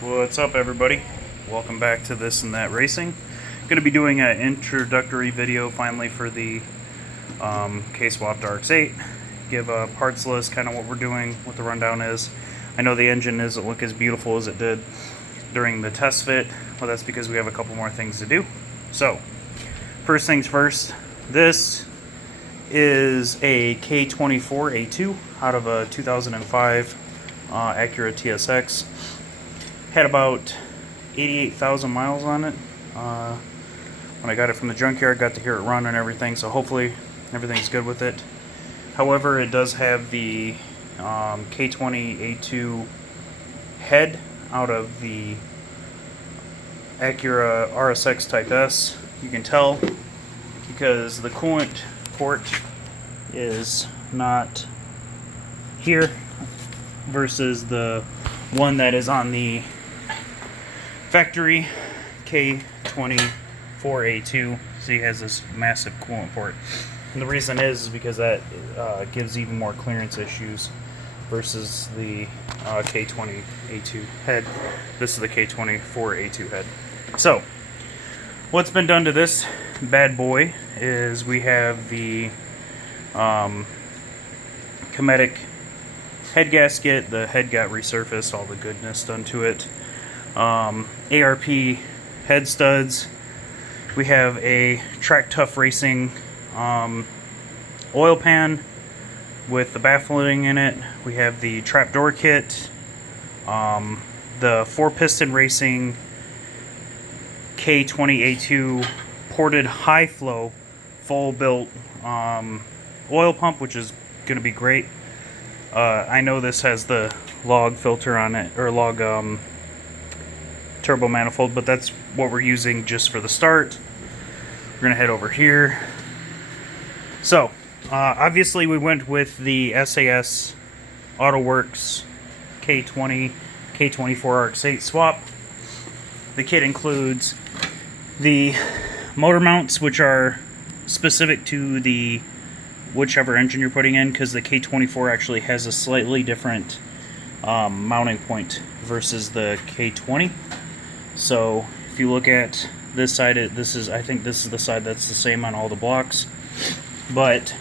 What's up, everybody? Welcome back to This and That Racing. Going to be doing an introductory video finally for the K-Swap RX8. Give a parts list, kind of what we're doing, what the rundown is. I know the engine doesn't look as beautiful as it did during the test fit. Well, that's because we have a couple more things to do. So, first things first, this is a K24A2 out of a 2005 Acura TSX. Had about 88,000 miles on it. When I got it from the junkyard, got to hear it run and everything, so hopefully everything's good with it. However, it does have the K20A2 head out of the Acura RX Type S. You can tell because the coolant port is not here versus the one that is on the factory K24A2. See, it has this massive coolant port. And the reason is because that gives even more clearance issues versus the K20A2 head. This is the K24A2 head. So, what's been done to this bad boy is we have the Kmiata head gasket. The head got resurfaced, all the goodness done to it. ARP head studs. We have a TracTuff Racing oil pan with the baffling in it. We have the trapdoor kit, the 4-piston Racing K20A2 ported high flow full built oil pump, which is going to be great. I know this has the log filter on it, or log turbo manifold, but that's what we're using just for the start. We're going to head over here. So, obviously we went with the SAS AutoWorks K24 RX8 swap. The kit includes the motor mounts, which are specific to the whichever engine you're putting in, because the K24 actually has a slightly different mounting point versus the K20. So if you look at this side, I think this is the side that's the same on all the blocks, but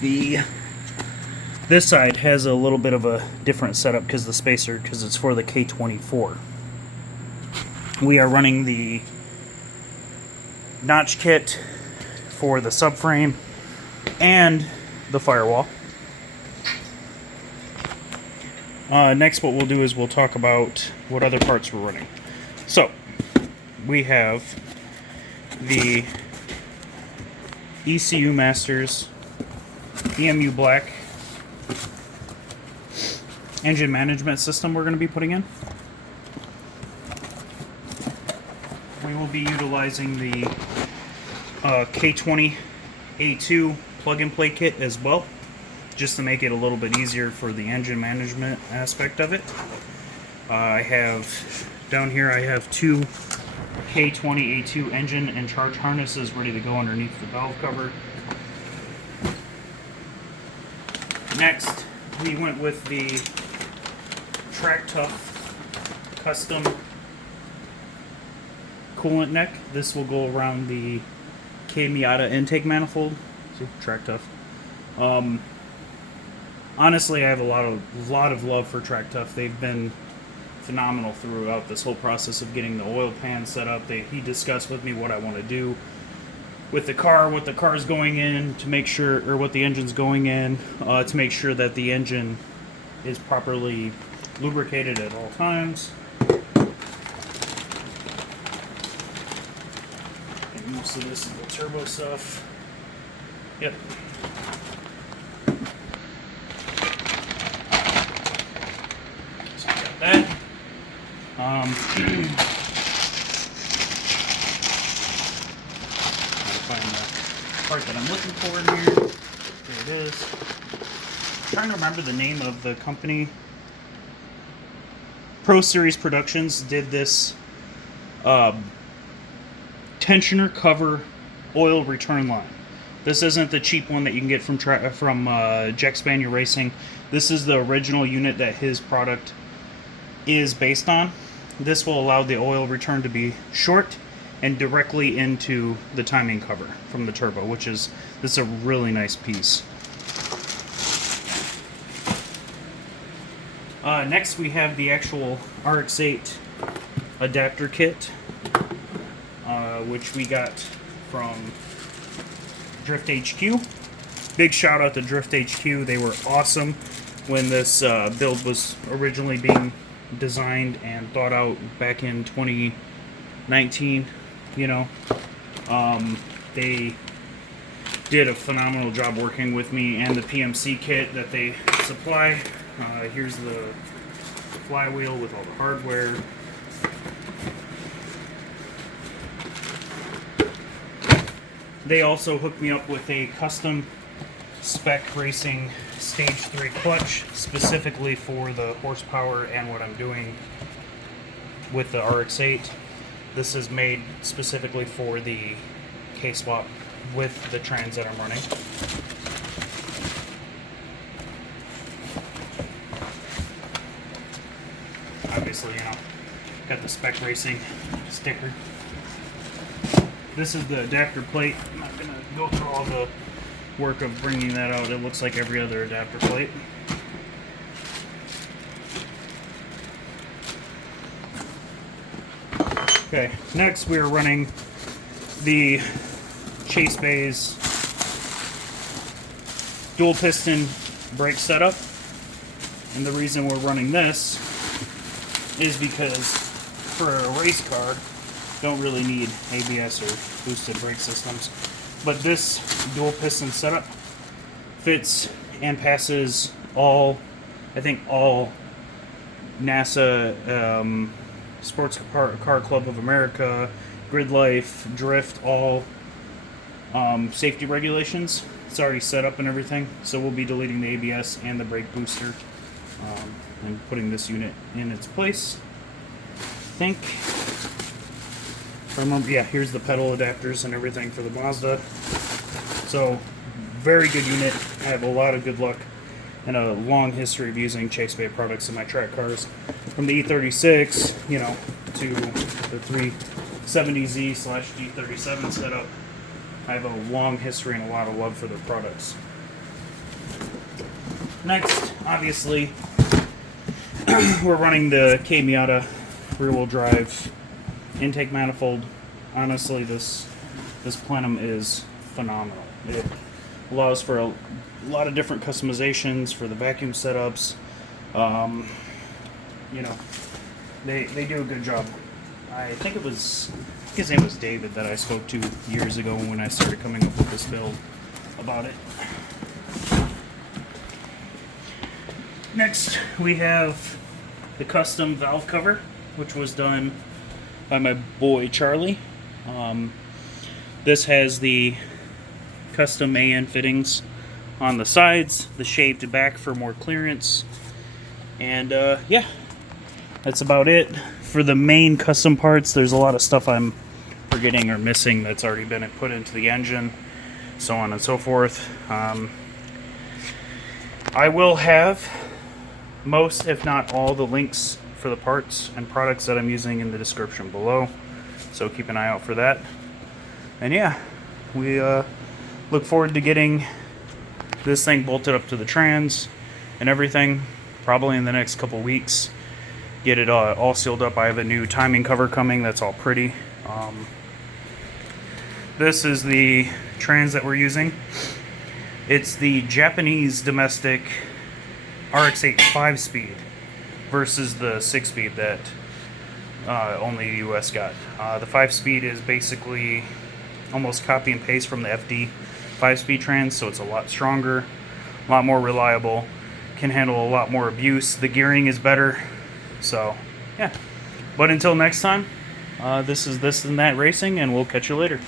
this side has a little bit of a different setup because it's for the K24. We are running the notch kit for the subframe and the firewall. Next, what we'll do is we'll talk about what other parts we're running. So, we have the ECU Masters EMU Black engine management system we're going to be putting in. We will be utilizing the K20A2 plug-and-play kit as well, just to make it a little bit easier for the engine management aspect of it. I have down here, I have two K20A2 engine and charge harnesses ready to go underneath the valve cover. Next, we went with the TracTuff custom coolant neck. This will go around the Kmiata Intake manifold. See, TracTuff. Honestly, I have a lot of love for TracTuff. They've been phenomenal throughout this whole process of getting the oil pan set up. He discussed with me what I want to do with the car, what the car's going in to make sure, or what the engine's going in to make sure that the engine is properly lubricated at all times. And most of this is the turbo stuff. Yep. So got that. Find the part that I'm looking for in here. There it is. I'm trying to remember the name of the company. Pro Series Productions did this tensioner cover oil return line. This isn't the cheap one that you can get from Jack Spaniel Racing. This is the original unit that his product is based on. this will allow the oil return to be short and directly into the timing cover from the turbo, which is, this is a really nice piece. Next we have the actual RX8 adapter kit, which we got from Drift HQ. Big shout out to Drift HQ. They were awesome when this build was originally being designed and thought out back in 2019. You know, they did a phenomenal job working with me and the PMC kit that they supply. Here's the flywheel with all the hardware. They also hooked me up with a custom spec racing stage 3 clutch specifically for the horsepower and what I'm doing with the RX8. This is made specifically for the kswap with the trans that I'm running. Obviously, you know, got the spec racing sticker. This is the adapter plate. I'm not going to go through all the work of bringing that out. It looks like every other adapter plate. Okay, next we are running the Chase Bay's dual piston brake setup. And the reason we're running this is because for a race car, don't really need ABS or boosted brake systems. But this dual piston setup fits and passes all, I think all NASA, Sports Car Club of America, Gridlife, Drift, all safety regulations. It's already set up and everything. So we'll be deleting the ABS and the brake booster and putting this unit in its place. I think, if I remember, yeah, here's the pedal adapters and everything for the Mazda. So, very good unit. I have a lot of good luck and a long history of using Chase Bay products in my track cars. From the E36, you know, to the 370Z/D37 setup. I have a long history and a lot of love for their products. Next, obviously, we're running the Kmiata rear-wheel drive intake manifold. Honestly, this plenum is phenomenal. It allows for a lot of different customizations for the vacuum setups. You know, they do a good job. I think his name was David that I spoke to years ago when I started coming up with this build about it. Next, we have the custom valve cover, which was done by my boy Charlie. This has the custom AN fittings on the sides, the shaved back for more clearance, and yeah, that's about it. For the main custom parts, there's a lot of stuff I'm forgetting or missing that's already been put into the engine, so on and so forth. I will have most, if not all, the links for the parts and products that I'm using in the description below, so keep an eye out for that. And yeah, we look forward to getting this thing bolted up to the trans and everything, probably in the next couple weeks. Get it all sealed up. I have a new timing cover coming that's all pretty. This is the trans that we're using. It's the Japanese domestic RX8 5-speed versus the 6-speed that only the US got. The 5-speed is basically almost copy and paste from the FD 5-speed trans, so it's a lot stronger, a lot more reliable, can handle a lot more abuse. The gearing is better, so yeah. But until next time, this is This and That Racing, and we'll catch you later.